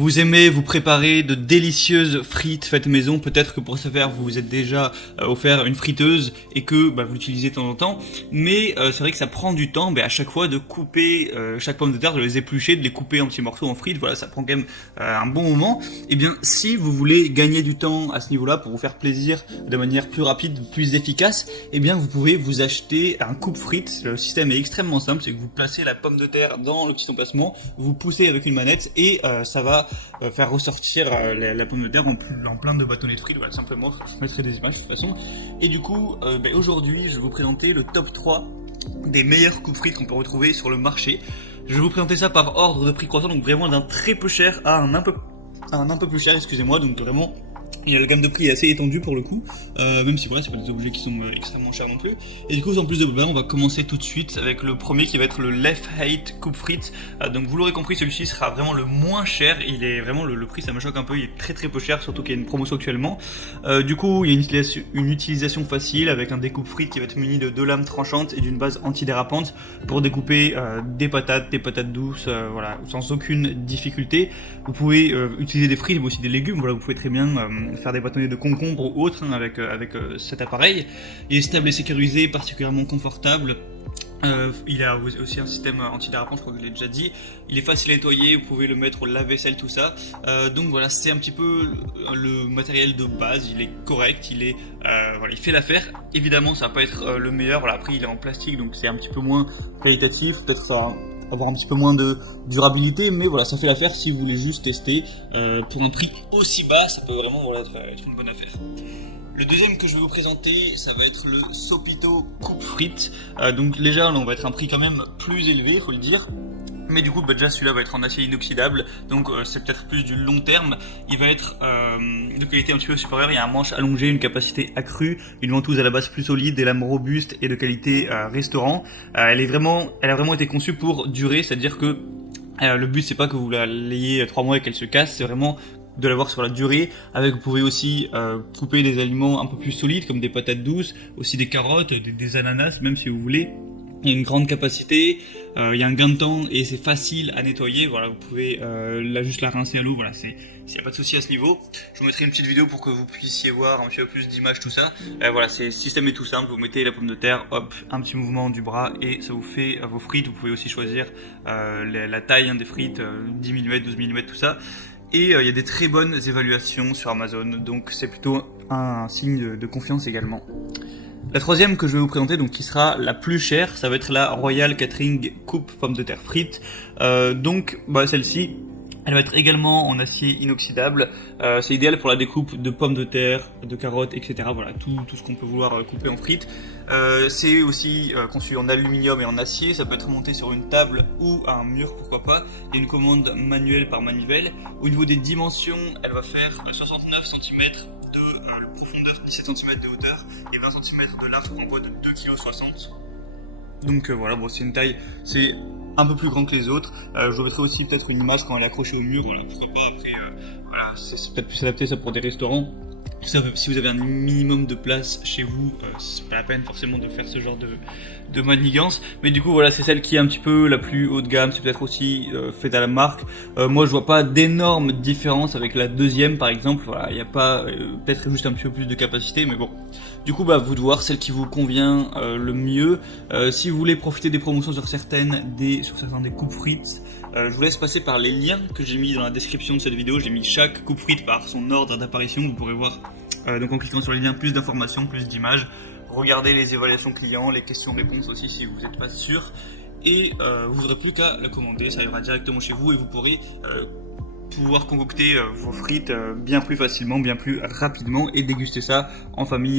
Vous aimez vous préparer de délicieuses frites faites maison, peut-être que pour ce faire vous vous êtes déjà offert une friteuse et que vous l'utilisez de temps en temps, mais c'est vrai que ça prend du temps à chaque fois de couper chaque pomme de terre, de les éplucher, de les couper en petits morceaux en frites, voilà, ça prend quand même un bon moment. Et bien si vous voulez gagner du temps à ce niveau-là pour vous faire plaisir de manière plus rapide, plus efficace, et bien vous pouvez vous acheter un coupe-frites. Le système est extrêmement simple, c'est que vous placez la pomme de terre dans le petit emplacement, vous poussez avec une manette et ça va faire ressortir la pomme de terre en plein de bâtonnets de frites, voilà, simplement. Je mettrai des images de toute façon. Et du coup, aujourd'hui, je vais vous présenter le top 3 des meilleurs coupes frites qu'on peut retrouver sur le marché. Je vais vous présenter ça par ordre de prix croissant, donc vraiment d'un très peu cher à un peu plus cher, excusez-moi, donc vraiment... Et la gamme de prix est assez étendue pour le coup, même si voilà, c'est pas des objets qui sont extrêmement chers non plus. Et du coup, sans plus de blabla, on va commencer tout de suite avec le premier qui va être le Left Hate coupe frites. Donc vous l'aurez compris, celui-ci sera vraiment le moins cher. Il est vraiment le prix, ça me choque un peu, il est très peu cher, surtout qu'il y a une promotion actuellement. Du coup, il y a une utilisation facile avec un découpe frites qui va être muni de 2 lames tranchantes et d'une base antidérapante pour découper des patates douces, voilà, sans aucune difficulté. Vous pouvez utiliser des frites mais aussi des légumes, voilà, vous pouvez très bien faire des bâtonnets de concombre ou autres avec cet appareil. Il est stable et sécurisé, particulièrement confortable. Il a aussi un système antidérapant, je crois que je l'ai déjà dit. Il est facile à nettoyer, vous pouvez le mettre au lave-vaisselle, tout ça. Donc voilà, c'est un petit peu le matériel de base. Il est correct, voilà, il fait l'affaire. Évidemment, ça va pas être le meilleur. Voilà, après, il est en plastique, donc c'est un petit peu moins qualitatif. Peut-être ça va avoir un petit peu moins de durabilité, mais voilà, ça fait l'affaire si vous voulez juste tester. Pour un prix aussi bas, ça peut vraiment voilà, être une bonne affaire. Le deuxième que je vais vous présenter, ça va être le Sopito coupe frites. Donc déjà, là, on va être un prix quand même plus élevé, faut le dire. Mais du coup, déjà celui-là va être en acier inoxydable, donc c'est peut-être plus du long terme. Il va être de qualité un petit peu supérieure, il y a un manche allongé, une capacité accrue, une ventouse à la base plus solide, des lames robustes et de qualité restaurant. Elle a vraiment été conçue pour durer, c'est-à-dire que le but c'est pas que vous l'ayez 3 mois et qu'elle se casse, c'est vraiment de l'avoir sur la durée. Avec, vous pouvez aussi couper des aliments un peu plus solides comme des patates douces, aussi des carottes, des ananas même si vous voulez. Il y a une grande capacité, il y a un gain de temps et c'est facile à nettoyer. Voilà, vous pouvez juste la rincer à l'eau. Voilà, s'il n'y a pas de souci à ce niveau. Je vous mettrai une petite vidéo pour que vous puissiez voir un petit peu plus d'images, tout ça. Voilà, le système est tout simple. Vous mettez la pomme de terre, hop, un petit mouvement du bras et ça vous fait vos frites. Vous pouvez aussi choisir la taille des frites, 10 mm, 12 mm, tout ça. Et il y a des très bonnes évaluations sur Amazon, donc c'est plutôt un signe de confiance également. La troisième que je vais vous présenter, donc qui sera la plus chère, ça va être la Royal Catering coupe pommes de terre frites. Donc celle-ci, elle va être également en acier inoxydable. C'est idéal pour la découpe de pommes de terre, de carottes, etc. Voilà, tout ce qu'on peut vouloir couper en frites. C'est aussi conçu en aluminium et en acier. Ça peut être monté sur une table ou à un mur, pourquoi pas. Il y a une commande manuelle par manivelle. Au niveau des dimensions, elle va faire 69 cm de profondeur, 17 cm de hauteur et 20 cm de large pour un poids de 2,60 kg. Donc voilà, bon, c'est une taille, c'est un peu plus grand que les autres. Je vous mettrai aussi peut-être une image quand elle est accrochée au mur, voilà, pourquoi pas. Après, voilà, c'est peut-être plus adapté ça pour des restaurants. Si vous avez un minimum de place chez vous, c'est pas la peine forcément de faire ce genre de manigance. Mais du coup voilà, c'est celle qui est un petit peu la plus haut de gamme. C'est peut-être aussi faite à la marque. Moi je vois pas d'énormes différences avec la deuxième par exemple. Voilà, il n'y a pas peut-être juste un petit peu plus de capacité, mais bon. Du coup vous de voir celle qui vous convient le mieux. Si vous voulez profiter des promotions sur certains des coupes frites, je vous laisse passer par les liens que j'ai mis dans la description de cette vidéo. J'ai mis chaque coupe frite par son ordre d'apparition. Vous pourrez voir donc en cliquant sur les liens plus d'informations, plus d'images. Regardez les évaluations clients, les questions-réponses aussi si vous n'êtes pas sûr. Et vous n'aurez plus qu'à la commander, ça ira directement chez vous et vous pourrez pouvoir concocter vos frites bien plus facilement, bien plus rapidement et déguster ça en famille.